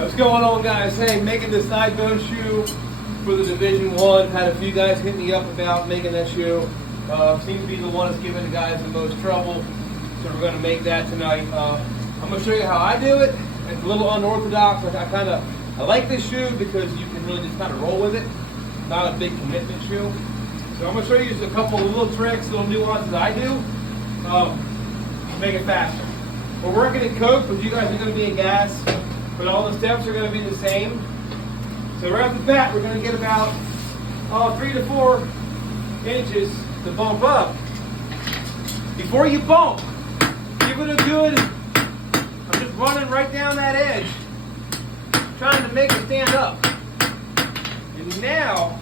What's going on, guys? Hey, making this sidebone shoe for the Division 1. Had a few guys hit me up about making that shoe. Seems to be the one that's giving the guys the most trouble. So we're going to make that tonight. I'm going to show you how I do it. It's a little unorthodox. I like this shoe because you can really just kind of roll with it. Not a big commitment shoe. So I'm going to show you just a couple of little tricks, little nuances I do to make it faster. We're working in Coke, but you guys are going to be in gas. But all the steps are going to be the same. So right off the bat, we're going to get about 3 to 4 inches to bump up. Before you bump, give it a good, I'm just running right down that edge, trying to make it stand up. And now,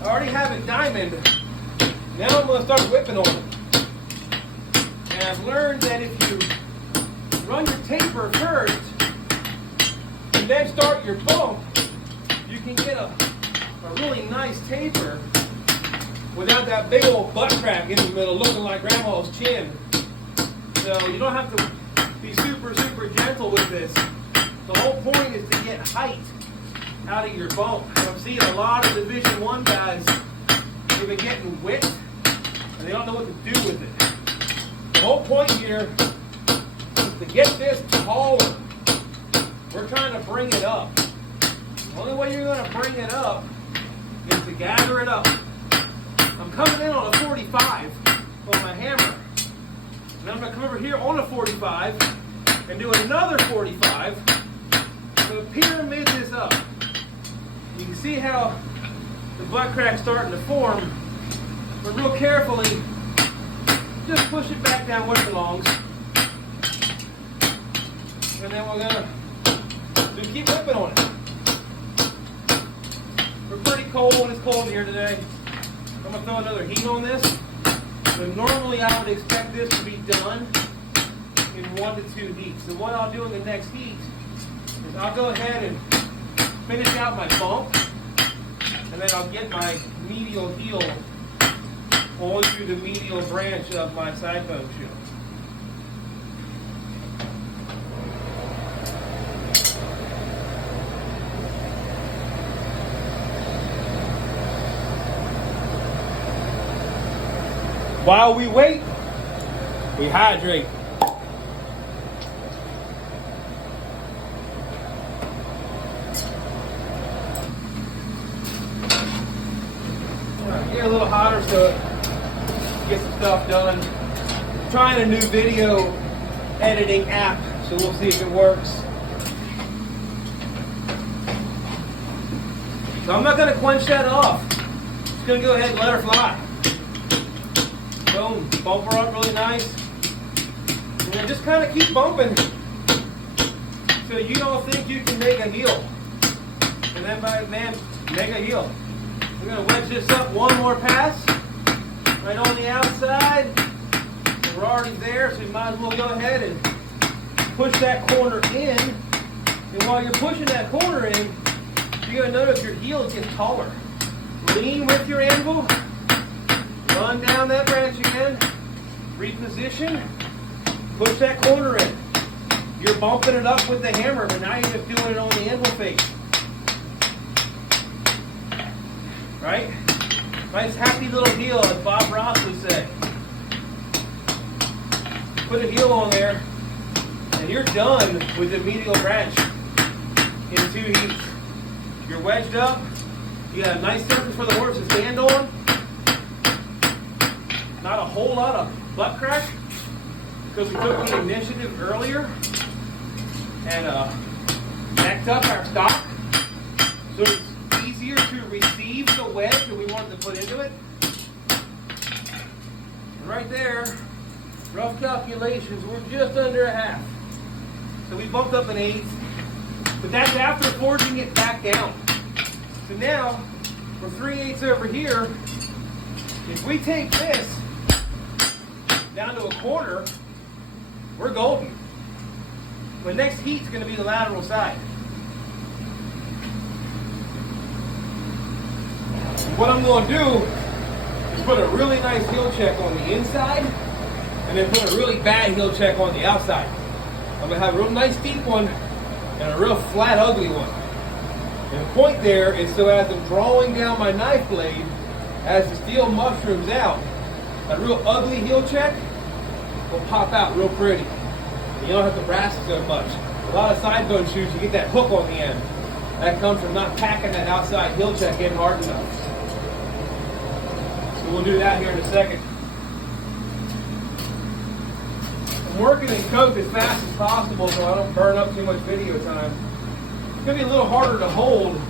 I already have it diamond. Now I'm going to start whipping on it. And I've learned that if you run your taper first, and then start your bump, you can get a really nice taper without that big old butt crack in the middle looking like grandma's chin. So you don't have to be super gentle with this. The whole point is to get height out of your bump. And I'm seeing a lot of Division 1 guys, they've been getting whipped and they don't know what to do with it. The whole point here is to get this taller. We're trying to bring it up. The only way you're going to bring it up is to gather it up. I'm coming in on a 45 on my hammer. And I'm going to come over here on a 45 and do another 45. So pyramid this up. You can see how the butt crack's starting to form. But real carefully, just push it back down where it belongs. And then we're going to just keep whipping on it. We're pretty cold. It's cold here today. I'm going to throw another heat on this. But normally I would expect this to be done in 1 to 2 heats. So what I'll do in the next heat is I'll go ahead and finish out my bump. And then I'll get my medial heel onto the medial branch of my sidebone shoe. While we wait, we hydrate. Get a little hotter so it gets some stuff done. I'm trying a new video editing app, so we'll see if it works. So I'm not going to quench that off. Just going to go ahead and let her fly. Boom, bump her up really nice. And then just kind of keep bumping so you don't think you can make a heel. And then make a heel. We're going to wedge this up one more pass. Right on the outside. And we're already there, so you might as well go ahead and push that corner in. And while you're pushing that corner in, you're going to notice your heel gets taller. Lean with your anvil. Run down that branch again, reposition, push that corner in. You're bumping it up with the hammer, but now you're just doing it on the anvil face. Right? Nice happy little heel, as Bob Ross would say. Put a heel on there, and you're done with the medial branch in 2 heats. You're wedged up, you got a nice surface for the horse to stand on. Not a whole lot of butt crack because we took the initiative earlier and backed up our stock. So it's easier to receive the wedge that we wanted to put into it. And right there, rough calculations, we're just under a half. So we bumped up an 1/8, but that's after forging it back down. So now, we're 3/8 over here. If we take this down to a quarter, we're golden. The next heat's going to be the lateral side. What I'm going to do is put a really nice heel check on the inside and then put a really bad heel check on the outside. I'm going to have a real nice deep one and a real flat, ugly one. And the point there is so as I'm drawing down my knife blade, as the steel mushrooms out, a real ugly heel check will pop out real pretty. And you don't have to brass it so much. A lot of side bone shoes, you get that hook on the end. That comes from not packing that outside heel check in hard enough. So we'll do that here in a second. I'm working in coke as fast as possible so I don't burn up too much video time. It's going to be a little harder to hold.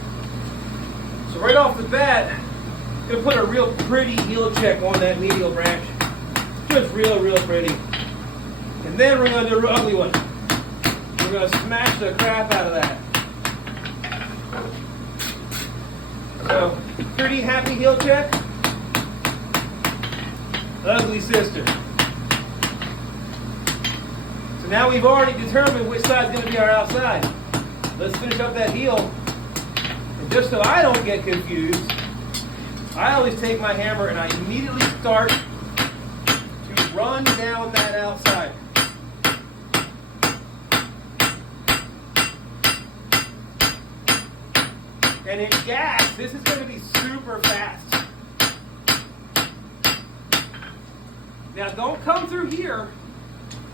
So right off the bat, I'm going to put a real pretty heel check on that medial branch. Just real pretty. And then we're going to do a real ugly one. We're going to smash the crap out of that. So, pretty happy heel check. Ugly sister. So now we've already determined which side's going to be our outside. Let's finish up that heel. And just so I don't get confused, I always take my hammer and I immediately start to run down that outside. And in gas, this is going to be super fast. Now don't come through here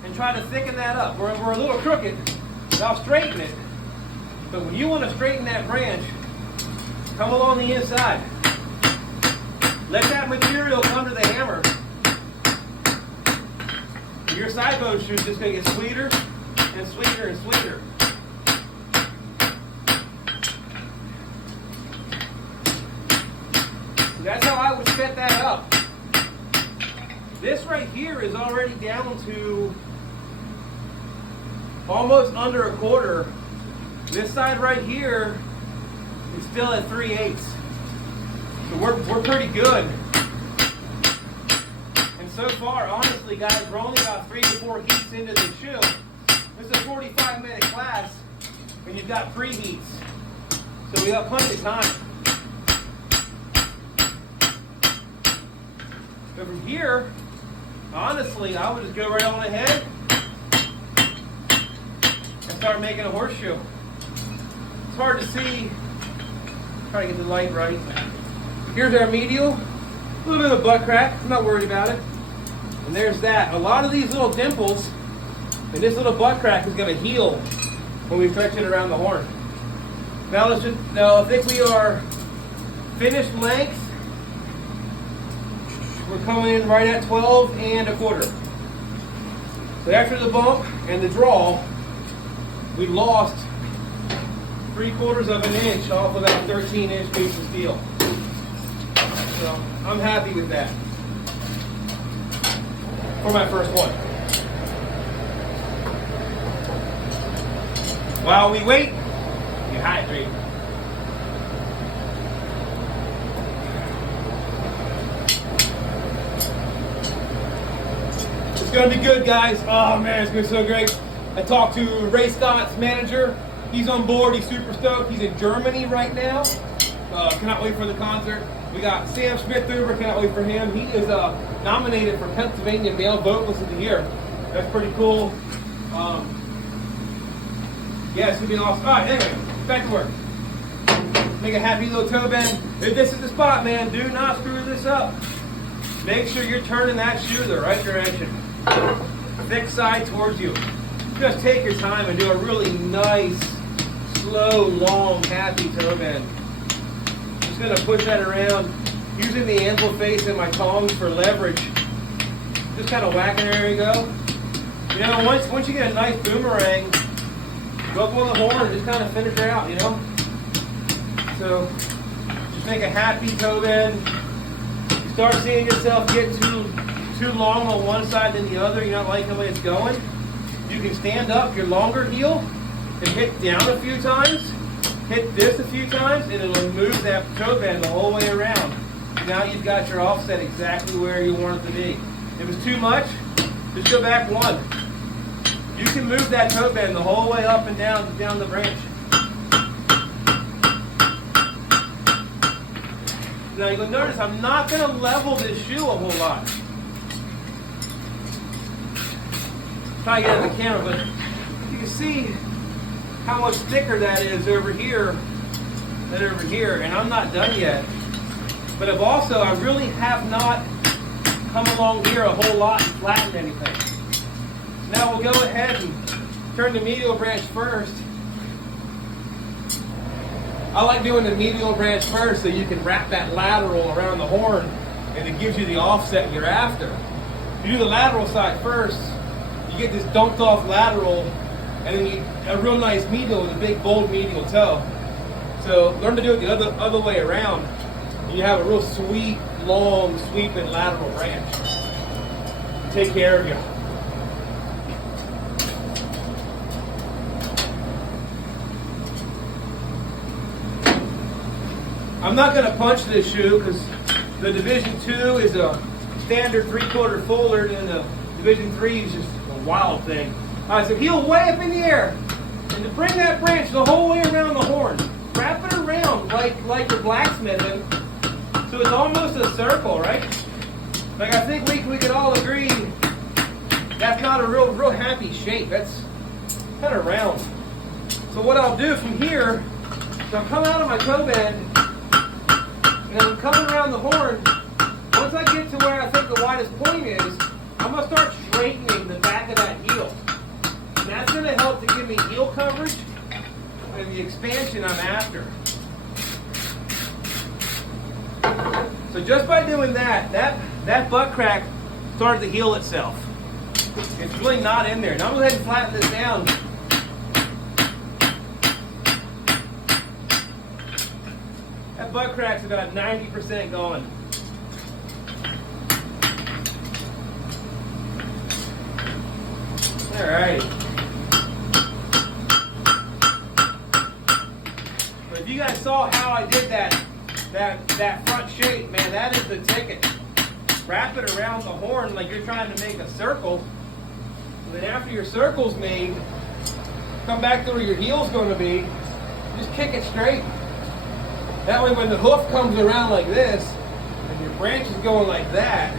and try to thicken that up. We're a little crooked, but I'll straighten it. But when you want to straighten that branch, come along the inside. Let that material come to the hammer. Your side bone shoe is just going to get sweeter and sweeter and sweeter. That's how I would set that up. This right here is already down to almost under a quarter. This side right here is still at 3/8. So we're pretty good. And so far, honestly, guys, we're only about 3 to 4 heats into the shoe. This is a 45-minute class, and you've got preheats. So we got plenty of time. So from here, honestly, I would just go right on ahead and start making a horseshoe. It's hard to see. Try to get the light right. Here's our medial. A little bit of a butt crack. I'm not worried about it. And there's that. A lot of these little dimples and this little butt crack is going to heal when we stretch it around the horn. Now I think we are finished length. We're coming in right at 12 1/4. So after the bump and the draw, we lost 3/4 of an inch off of that 13-inch piece of steel. So I'm happy with that for my first one. While we wait, you hydrate. It's going to be good, guys. Oh, man, it's going to be so great. I talked to Ray Scott's manager. He's on board. He's super stoked. He's in Germany right now. Cannot wait for the concert. We got Sam Schmithuber. Cannot wait for him. He is nominated for Pennsylvania Male Vocalist of the Year. That's pretty cool. Yeah, it's going to be awesome. All right, anyway, back to work. Make a happy little toe bend. If this is the spot, man, do not screw this up. Make sure you're turning that shoe the right direction. Thick side towards you. Just take your time and do a really nice, slow, long, happy toe bend. Just going to push that around, using the anvil face and my tongs for leverage. Just kind of whacking it, there you go. You know, once you get a nice boomerang, go up on the horn and just kind of finish her out, you know? So, just make a happy toe bend. You start seeing yourself get too long on one side than the other, you're not liking the way it's going. You can stand up your longer heel and hit down a few times, hit this a few times, and it'll move that toe bend the whole way around. Now you've got your offset exactly where you want it to be. If it's too much, just go back one. You can move that toe bend the whole way up and down the branch. Now you'll notice I'm not going to level this shoe a whole lot. Try to get in the camera, but you can see how much thicker that is over here than over here, and I'm not done yet. But I really have not come along here a whole lot and flattened anything. Now we'll go ahead and turn the medial branch first. I like doing the medial branch first so you can wrap that lateral around the horn and it gives you the offset you're after. If you do the lateral side first, you get this dumped off lateral and then a real nice medial with a big bold medial toe. So learn to do it the other way around. And you have a real sweet, long, sweeping lateral branch. Take care of you. I'm not going to punch this shoe because the Division 2 is a standard 3/4 fuller and the Division 3 is just a wild thing. All right, so heel way up in the air. And to bring that branch the whole way around the horn, wrap it around like you're blacksmithing. So it's almost a circle, right? Like I think we could all agree that's not a real happy shape. That's kind of round. So what I'll do from here is I'll come out of my toe bend and I'm coming around the horn. Once I get to where I think the widest point is, I'm going to start straightening the back of that heel. And that's going to help to give me heel coverage and the expansion I'm after. So just by doing that butt crack started to heal itself. It's really not in there. Now I'm going to go ahead and flatten this down. That butt crack's about 90% gone. Alright. But if you guys saw how I did that front shape, man, that is the ticket. Wrap it around the horn like you're trying to make a circle. And then after your circle's made, come back to where your heel's going to be. Just kick it straight. That way when the hoof comes around like this, and your branch is going like that,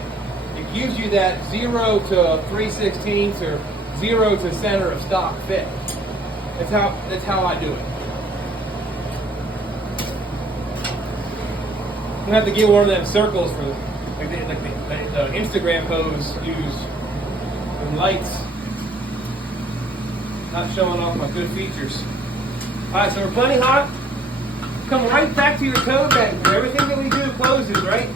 it gives you that 0 to 3/16 or 0 to center of stock fit. That's how I do it. You have to get one of them circles for like the Instagram pose use. And lights. Not showing off my good features. Alright, so we're plenty hot. Come right back to your toe bend. Everything that we do closes, right?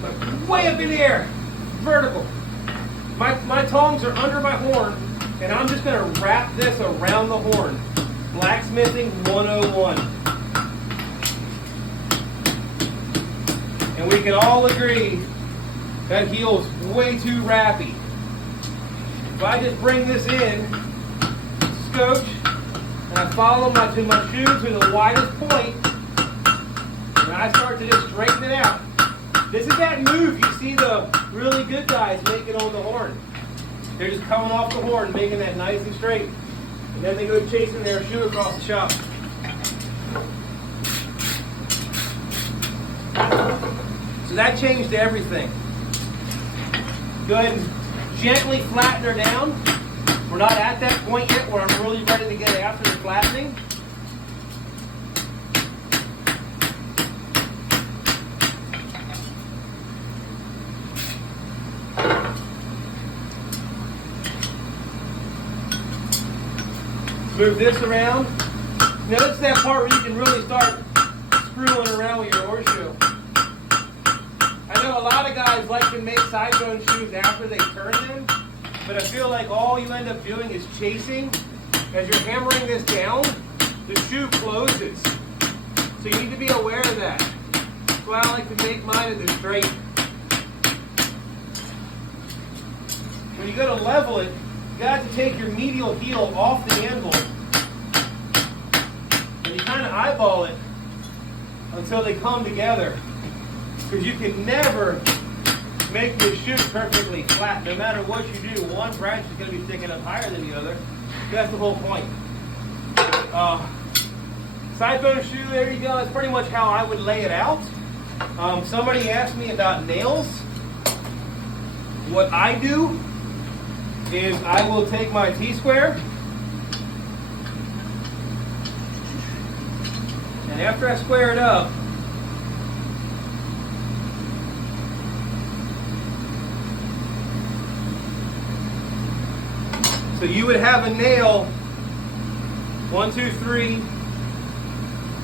But way up in the air. Vertical. My tongs are under my horn, and I'm just going to wrap this around the horn. Blacksmithing 101. And we can all agree that heel is way too wrappy. If I just bring this in, scotch, and I follow my shoe to the widest point, and I start to just straighten it out. This is that move you see the really good guys making on the horn. They're just coming off the horn, making that nice and straight. And then they go chasing their shoe across the shop. So that changed everything. Go ahead and gently flatten her down. We're not at that point yet where I'm really ready to get after the flattening. Move this around. Now this is that part where you can really start screwing around with your horseshoe. I know a lot of guys like to make sidebone shoes after they turn them, but I feel like all you end up doing is chasing. As you're hammering this down, the shoe closes. So you need to be aware of that. That's why I like to make mine at the straight. When you go to level it, you got to take your medial heel off the anvil. And you kind of eyeball it until they come together. Because you can never make this shoe perfectly flat. No matter what you do, one branch is going to be sticking up higher than the other. That's the whole point. Sidebone shoe, there you go. That's pretty much how I would lay it out. Somebody asked me about nails. What I do is I will take my T-square And after I square it up, so you would have a nail, 1, 2, 3,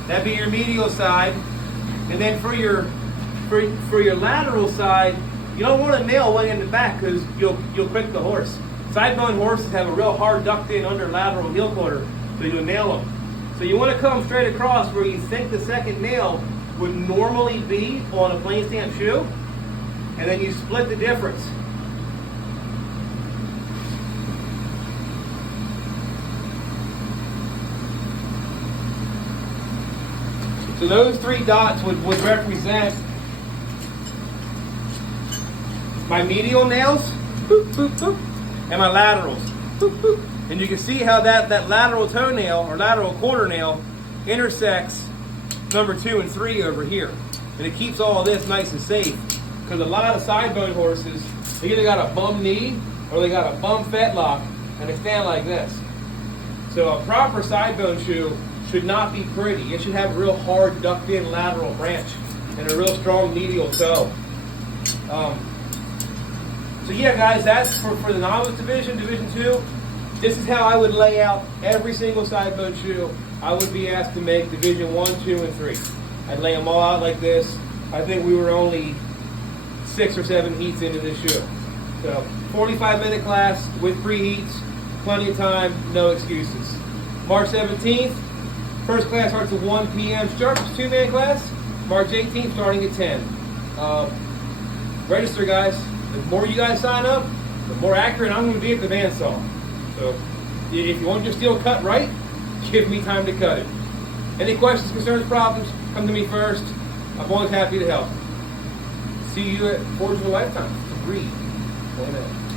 that'd be your medial side. And then for your lateral side, you don't want a nail way in the back because you'll prick the horse. Sidebone horses have a real hard ducked in under lateral heel quarter, so you'll nail them. So you want to come straight across where you think the second nail would normally be on a plain stamp shoe, and then you split the difference. So those 3 dots would represent my medial nails, boop, boop, boop, and my laterals. Boop, boop. And you can see how that lateral toenail or lateral quarter nail intersects number 2 and 3 over here. And it keeps all of this nice and safe. Because a lot of sidebone horses, they either got a bum knee or they got a bum fetlock and they stand like this. So a proper sidebone shoe should not be pretty. It should have a real hard ducked in lateral branch and a real strong medial toe. So yeah, guys, that's for the novice division, Division 2. This is how I would lay out every single sidebone shoe I would be asked to make Division 1, 2, and 3. I'd lay them all out like this. I think we were only 6 or 7 heats into this shoe. So 45-minute class with preheats, plenty of time, no excuses. March 17th, first class starts at 1 p.m. sharp, 2-man class. March 18th starting at 10. Register, guys. The more you guys sign up, the more accurate I'm going to be at the bandsaw. So if you want your steel cut right, give me time to cut it. Any questions, concerns, problems, come to me first. I'm always happy to help. See you at Forge of a Lifetime. Read. Amen.